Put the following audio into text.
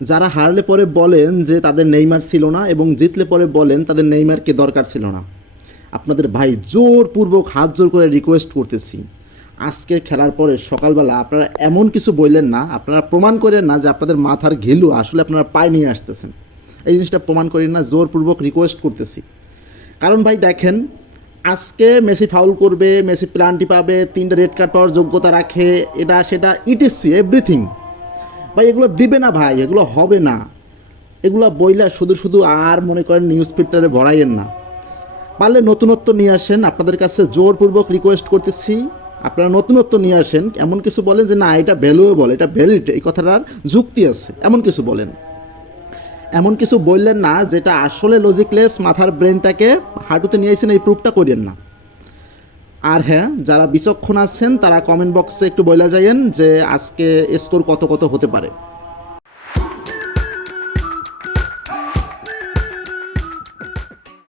যারা হারলে পরে বলেন যে তাদের নেইমার ছিল না এবং জিতলে পরে বলেন তাদের নেইমারকে দরকার ছিল না। আপনাদের ভাই জোরপূর্বক হাত জোর করে রিকোয়েস্ট করতেছি, আজকের খেলার পরে সকালবেলা আপনারা এমন কিছু বললেন না, আপনারা প্রমাণ করেন না যে আপনাদের মাথার ঘিলু আসলে আপনারা পায়ে নিয়ে আসতেছেন। এই জিনিসটা প্রমাণ করেন না, জোরপূর্বক রিকোয়েস্ট করতেছি। কারণ ভাই দেখেন, আজকে মেসি ফাউল করবে, মেসি প্লান্টি পাবে, 3টা রেড কার্ড পাওয়ার যোগ্যতা রাখে, এটা সেটা ইটিসি এভরিথিং। ভাই এগুলো দিবে না ভাই, এগুলো হবে না। এগুলো বইলা শুধু শুধু আর মনে করেন নিউজ ফিল্টারে ভরাইয়েন না। পারলে নতুনত্ব নিয়ে আসেন, আপনাদের কাছে জোরপূর্বক রিকোয়েস্ট করতেছি, আপনারা নতুনত্ব নিয়ে আসেন। এমন কিছু বলেন যে না এটা ভ্যালুয়েবল, এটা ভ্যালিড, এই কথাটার যুক্তি আছে, এমন কিছু বলেন। এমন কিছু বললেন না যেটা আসলে লজিকলেস, মাথার ব্রেনটাকে হাঁটুতে নিয়ে আসেন, এই প্রুফটা করেন না। আর হ্যাঁ, যারা বিচক্ষণ আছেন তারা কমেন্ট বক্সে একটু বলে যাইয়েন যে আজকে স্কোর কত কত হতে পারে।